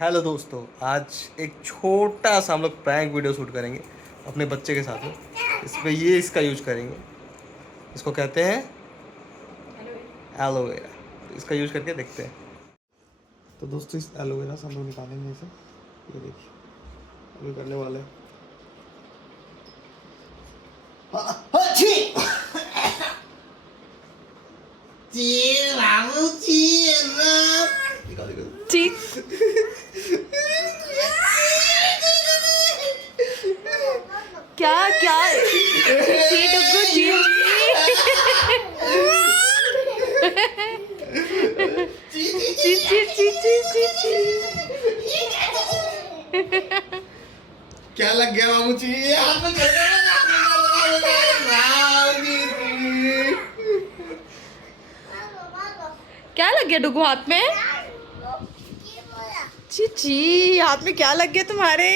Hello दोस्तों, आज एक छोटा सा हम लोग प्रैंक वीडियो शूट करेंगे अपने बच्चे के साथ में। इसमें ये इसका यूज करेंगे, इसको कहते हैं एलोवेरा। तो इसका यूज करके देखते हैं। तो दोस्तों, इस एलोवेरा से हम लोग निकालेंगे इसे। ये देखिए, अभी करने वाले हैं। निकाल निकाल। क्या क्या ची डुगू ची ची ची ची ची ची ची। क्या लग गया बाबू जी? हाथ में क्या लग गया डुगू हाथ में? ची ची, हाथ में क्या लग गया तुम्हारे?